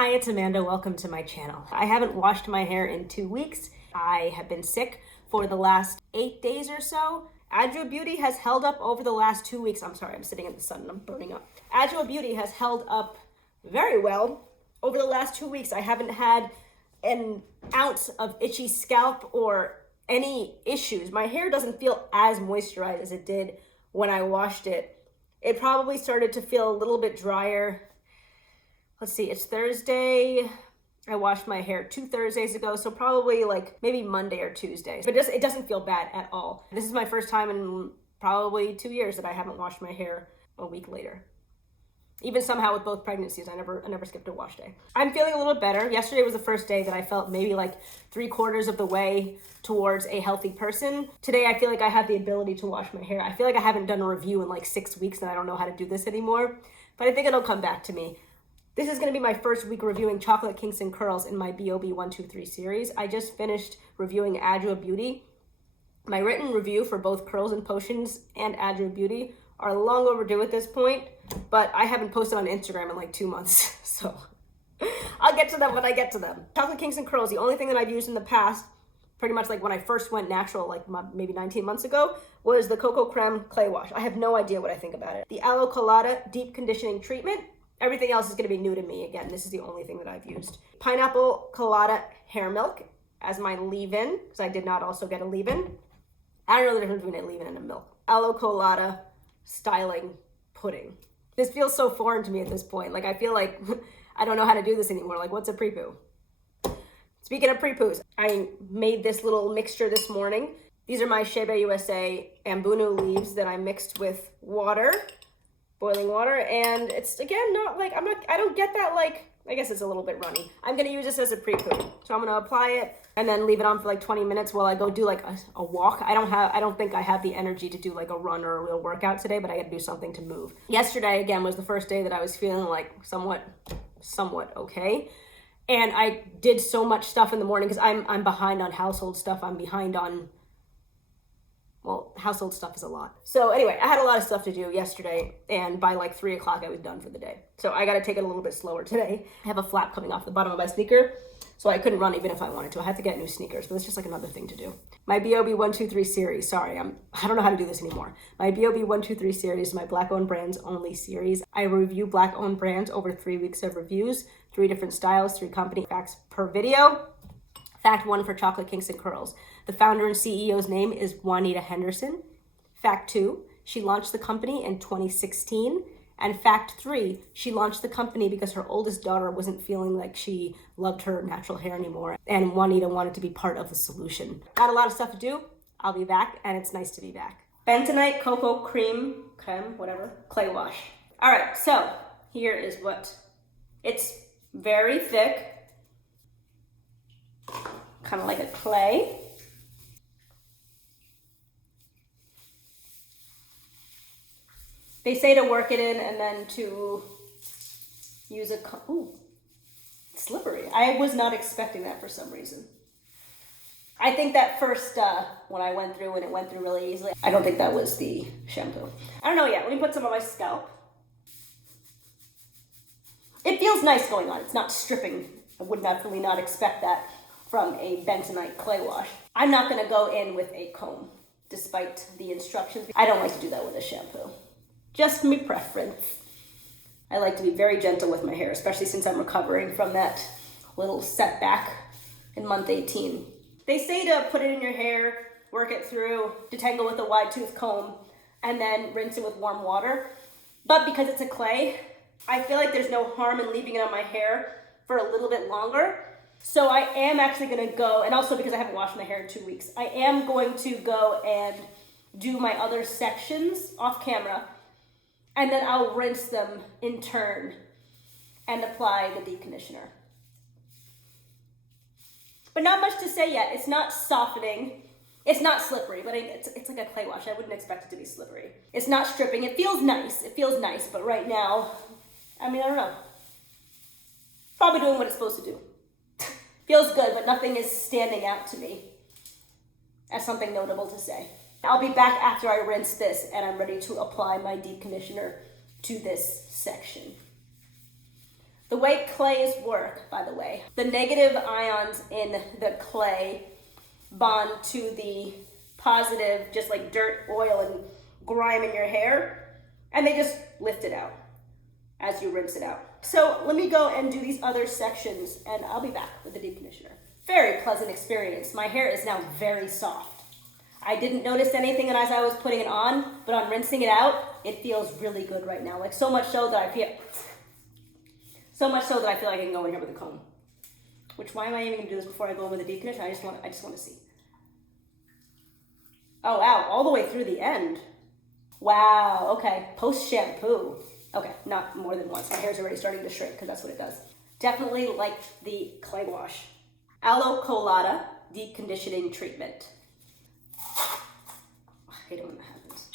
Hi, it's Amanda. Welcome to my channel. I haven't washed my hair in 2 weeks. I have been sick for the last 8 days or so. Adjo Beauty has held up over the last 2 weeks. I'm sorry, I'm sitting in the sun and I'm burning up. Adjo Beauty has held up very well over the last 2 weeks. I haven't had an ounce of itchy scalp or any issues. My hair doesn't feel as moisturized as it did when I washed it. It probably started to feel a little bit drier. Let's see, it's Thursday. I washed my hair 2 Thursdays ago, so probably like maybe Monday or Tuesday. But it doesn't feel bad at all. This is my first time in probably 2 years that I haven't washed my hair a week later. Even somehow with both pregnancies, I never skipped a wash day. I'm feeling a little better. Yesterday was the first day that I felt maybe like 3/4 of the way towards a healthy person. Today, I feel like I have the ability to wash my hair. I feel like I haven't done a review in like 6 weeks and I don't know how to do this anymore, but I think it'll come back to me. This is gonna be my first week reviewing Chocolate Kinks and Kurls in my BOB 123 series. I just finished reviewing Adjo Beauty. My written review for both Curls and Potions and Adjo Beauty are long overdue at this point, but I haven't posted on Instagram in like 2 months, so I'll get to them when I get to them. Chocolate Kinks and Kurls, the only thing that I've used in the past, pretty much like when I first went natural, like maybe 19 months ago, was the Cocoa Creme Clay Wash. I have no idea what I think about it. The Aloe Colada Deep Conditioning Treatment. Everything else is gonna be new to me. Again, this is the only thing that I've used. Pineapple Colada Hair Milk as my leave-in, because I did not also get a leave-in. I don't know the difference between a leave-in and a milk. Aloe Colada Styling Pudding. This feels so foreign to me at this point. Like I feel like I don't know how to do this anymore. Like what's a Prepoo? Speaking of Prepoos, I made this little mixture this morning. These are my Shea USA Ambunu leaves that I mixed with water. Boiling water, and it's again not like I don't get that, like I guess it's a little bit runny. I'm gonna use this as a Prepoo, so I'm gonna apply it and then leave it on for like 20 minutes while I go do like a walk. I don't think I have the energy to do like a run or a real workout today, but I gotta do something to move. Yesterday again was the first day that I was feeling like somewhat okay, and I did so much stuff in the morning because I'm behind on household stuff. I'm behind on, well, household stuff is a lot. So anyway, I had a lot of stuff to do yesterday, and by like 3 o'clock I was done for the day. So I gotta take it a little bit slower today. I have a flap coming off the bottom of my sneaker, so I couldn't run even if I wanted to. I had to get new sneakers, but it's just like another thing to do. My BOB 123 series, sorry, I don't know how to do this anymore. My BOB 123 series is my Black-owned brands only series. I review Black-owned brands over 3 weeks of reviews, 3 different styles, 3 company facts per video. Fact 1 for Chocolate Kinks and Kurls. The founder and CEO's name is Juanita Henderson. Fact 2, she launched the company in 2016. And fact 3, she launched the company because her oldest daughter wasn't feeling like she loved her natural hair anymore. And Juanita wanted to be part of the solution. Got a lot of stuff to do. I'll be back, and it's nice to be back. Bentonite Cocoa Creme, whatever, Clay Wash. All right, so here is what. It's very thick. Kind of like a clay. They say to work it in and then to use a, ooh, it's slippery. I was not expecting that for some reason. I think that first, when I went through and it went through really easily, I don't think that was the shampoo. I don't know yet. Let me put some on my scalp. It feels nice going on. It's not stripping. I would definitely not expect that from a bentonite clay wash. I'm not gonna go in with a comb, despite the instructions. I don't like to do that with a shampoo. Just my preference. I like to be very gentle with my hair, especially since I'm recovering from that little setback in month 18. They say to put it in your hair, work it through, detangle with a wide tooth comb, and then rinse it with warm water. But because it's a clay, I feel like there's no harm in leaving it on my hair for a little bit longer. So I am actually gonna go, and also because I haven't washed my hair in 2 weeks, I am going to go and do my other sections off camera, and then I'll rinse them in turn and apply the deep conditioner. But not much to say yet. It's not softening. It's not slippery, but it's like a clay wash. I wouldn't expect it to be slippery. It's not stripping. It feels nice. It feels nice, but right now, I don't know. Probably doing what it's supposed to do. Feels good, but nothing is standing out to me as something notable to say. I'll be back after I rinse this and I'm ready to apply my deep conditioner to this section. The way clays work, by the way, the negative ions in the clay bond to the positive, just like dirt, oil, and grime in your hair, and they just lift it out as you rinse it out. So let me go and do these other sections, and I'll be back with the deep conditioner. Very pleasant experience. My hair is now very soft. I didn't notice anything as I was putting it on, but on rinsing it out, it feels really good right now. Like so much so that I feel like I can go in here with a comb. Which, why am I even gonna do this before I go in with a deep conditioner? I just want to see. Oh wow, all the way through the end. Wow, okay, post shampoo. Okay, not more than once. My hair's already starting to shrink because that's what it does. Definitely like the clay wash. Aloe colada deep conditioning treatment. I hate it when that happens.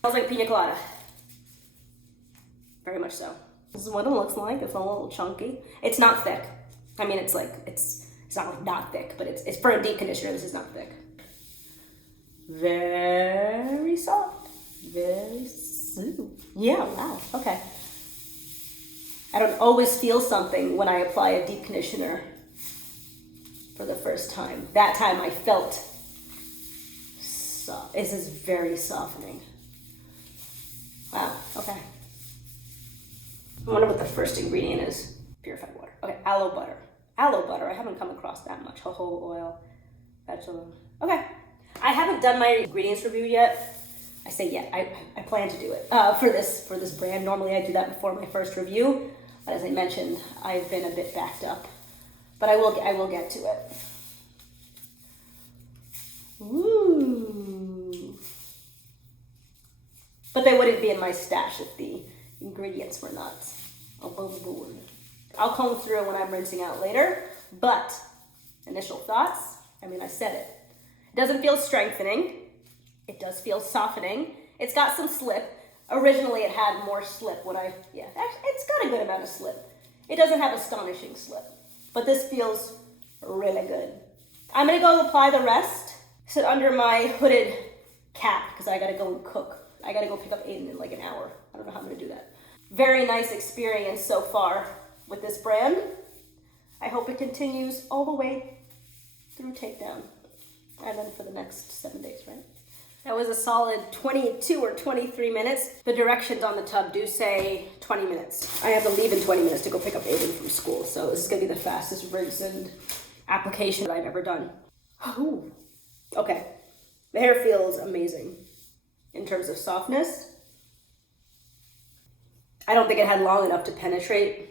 Smells like pina colada. Very much so. This is what it looks like. It's a little chunky. It's not thick. I mean, it's not like not thick, but it's for a deep conditioner. This is not thick. Very soft. Very smooth. Yeah, wow, okay. I don't always feel something when I apply a deep conditioner for the first time. That time I felt soft. This is very softening. Wow, okay. I wonder what the first ingredient is. Purified water. Okay, aloe butter. Aloe butter, I haven't come across that much. Jojoba oil, vegetable. Okay, I haven't done my ingredients review yet. I say yet, I plan to do it for this brand. Normally I do that before my first review, but as I mentioned, I've been a bit backed up. But I will get to it. Ooh. But they wouldn't be in my stash if the ingredients were not above board. I'll comb through when I'm rinsing out later, but initial thoughts, I mean, I said it. It doesn't feel strengthening. It does feel softening. It's got some slip. Originally it had more slip it's got a good amount of slip. It doesn't have astonishing slip, but this feels really good. I'm gonna go apply the rest, sit under my hooded cap because I gotta go and cook. I gotta go pick up Aiden in like an hour. I don't know how I'm gonna do that. Very nice experience so far with this brand. I hope it continues all the way through takedown and then for the next 7 days, right? That was a solid 22 or 23 minutes. The directions on the tub do say 20 minutes. I have to leave in 20 minutes to go pick up Aiden from school, so this is gonna be the fastest rinse and application that I've ever done. Ooh. Okay, the hair feels amazing in terms of softness. I don't think it had long enough to penetrate.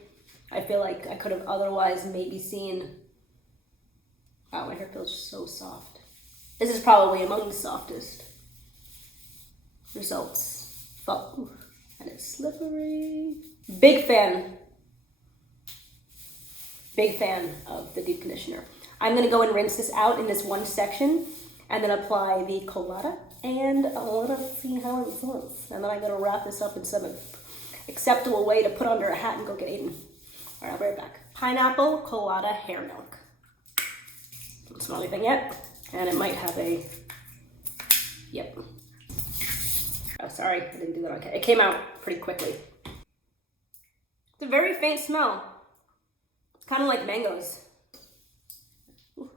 I feel like I could have otherwise maybe seen, wow, my hair feels so soft. This is probably among the softest results. Oh, and it's slippery. Big fan of the deep conditioner. I'm gonna go and rinse this out in this one section and then apply the colada and I wanna see how it looks. And then I'm gonna wrap this up in some acceptable way to put under a hat and go get Aiden. All right, I'll be right back. Pineapple colada hair milk. Don't smell anything yet. And it might have a, yep. Oh, sorry, I didn't do that okay. It came out pretty quickly. It's a very faint smell. It's kind of like mangoes. Ooh.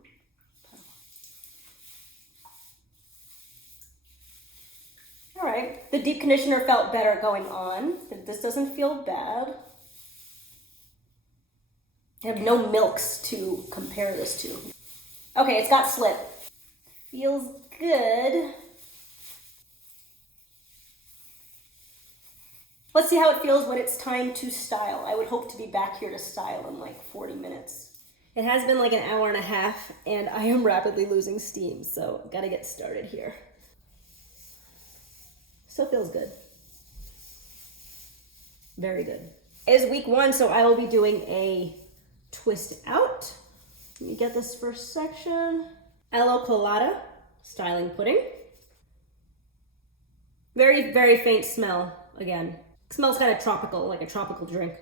All right, the deep conditioner felt better going on. This doesn't feel bad. I have no milks to compare this to. Okay, it's got slip. Feels good. Let's see how it feels when it's time to style. I would hope to be back here to style in like 40 minutes. It has been like an hour and a half and I am rapidly losing steam, so gotta get started here. Still feels good. Very good. It is week 1, so I will be doing a twist out. Let me get this first section. Aloe colada, styling pudding. Very, very faint smell, again. It smells kind of tropical, like a tropical drink,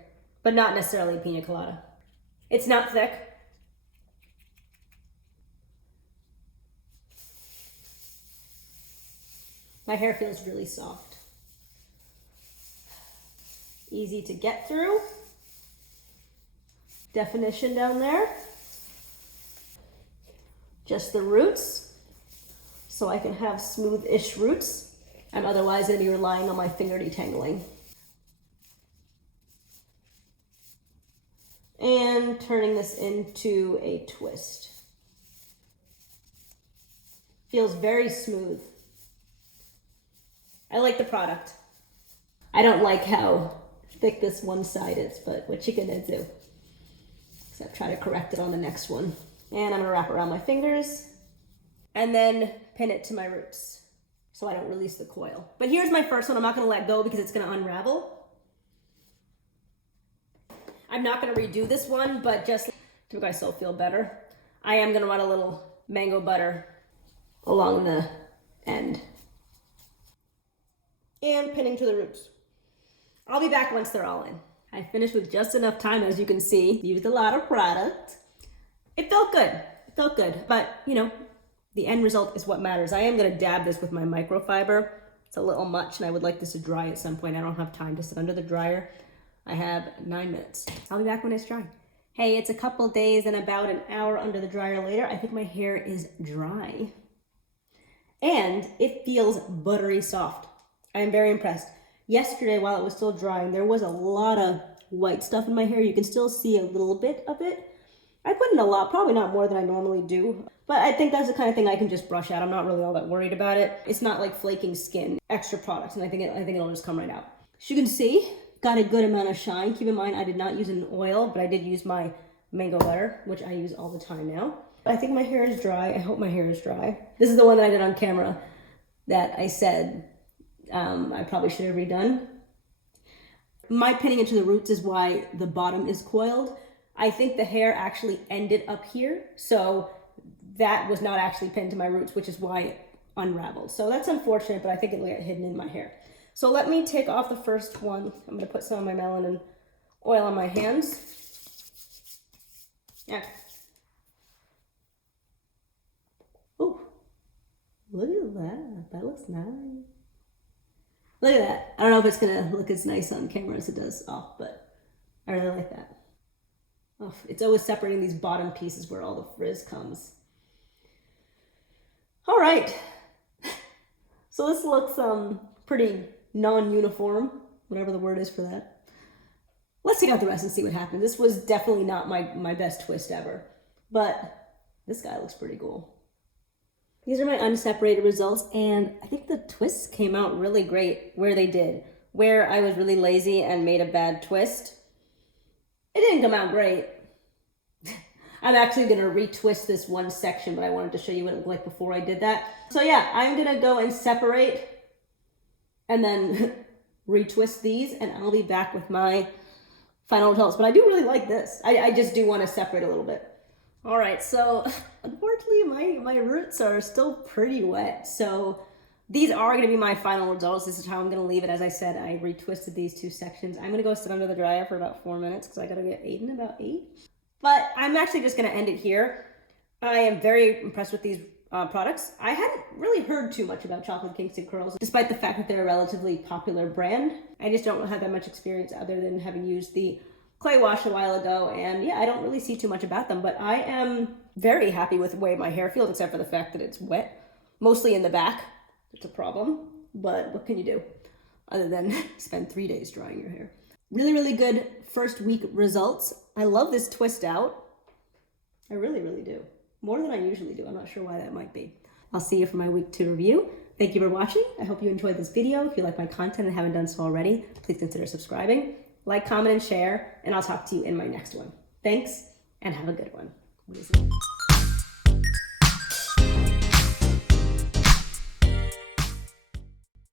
but not necessarily pina colada. It's not thick. My hair feels really soft. Easy to get through. Definition down there. Just the roots, so I can have smooth-ish roots. I'm otherwise going to be relying on my finger detangling. And turning this into a twist. Feels very smooth. I like the product. I don't like how thick this one side is, but what you gonna do? Except try to correct it on the next one. And I'm gonna wrap around my fingers and then pin it to my roots so I don't release the coil. But here's my first one. I'm not gonna let go because it's gonna unravel. I'm not gonna redo this one, but just to make myself feel better, I am gonna run a little mango butter along the end. And pinning to the roots. I'll be back once they're all in. I finished with just enough time, as you can see. Used a lot of product. It felt good. It felt good. But, you know, the end result is what matters. I am gonna dab this with my microfiber. It's a little much and I would like this to dry at some point. I don't have time to sit under the dryer. I have 9 minutes. I'll be back when it's dry. Hey, it's a couple days and about an hour under the dryer later. I think my hair is dry. And it feels buttery soft. I am very impressed. Yesterday, while it was still drying, there was a lot of white stuff in my hair. You can still see a little bit of it. I put in a lot, probably not more than I normally do. But I think that's the kind of thing I can just brush out. I'm not really all that worried about it. It's not like flaking skin, extra products, and I think it'll just come right out. As you can see, got a good amount of shine. Keep in mind, I did not use an oil, but I did use my mango butter, which I use all the time now. I think my hair is dry. I hope my hair is dry. This is the one that I did on camera that I said I probably should have redone. My pinning into the roots is why the bottom is coiled. I think the hair actually ended up here, so that was not actually pinned to my roots, which is why it unraveled. So that's unfortunate, but I think it got hidden in my hair. So let me take off the first one. I'm gonna put some of my melanin oil on my hands. Yeah. Oh, look at that. That looks nice. Look at that. I don't know if it's gonna look as nice on camera as it does off, but I really like that. Oh, it's always separating these bottom pieces where all the frizz comes. All right. So this looks pretty non-uniform, whatever the word is for that. Let's take out the rest and see what happens. This was definitely not my best twist ever, but this guy looks pretty cool. These are my unseparated results, and I think the twists came out really great where they did. Where I was really lazy and made a bad twist, it didn't come out great. I'm actually gonna retwist this one section, but I wanted to show you what it looked like before I did that. So yeah, I'm gonna go and separate and then retwist these, and I'll be back with my final results. But I do really like this. I just do want to separate a little bit. All right, so unfortunately my roots are still pretty wet. So these are gonna be my final results. This is how I'm gonna leave it. As I said, I retwisted these two sections. I'm gonna go sit under the dryer for about 4 minutes because I gotta get 8 in about 8. But I'm actually just gonna end it here. I am very impressed with these products. I hadn't really heard too much about chocolate Kinks and Kurls, despite the fact that they're a relatively popular brand. I just don't have that much experience other than having used the clay wash a while ago, and yeah, I don't really see too much about them, but I am very happy with the way my hair feels, except for the fact that it's wet, mostly in the back. It's a problem, but what can you do other than spend 3 days drying your hair? Really, really good first week results. I love this twist out. I really, really do. More than I usually do. I'm not sure why that might be. I'll see you for my week 2 review. Thank you for watching. I hope you enjoyed this video. If you like my content and haven't done so already, please consider subscribing. Like, comment, and share, and I'll talk to you in my next one. Thanks, and have a good one. What is it?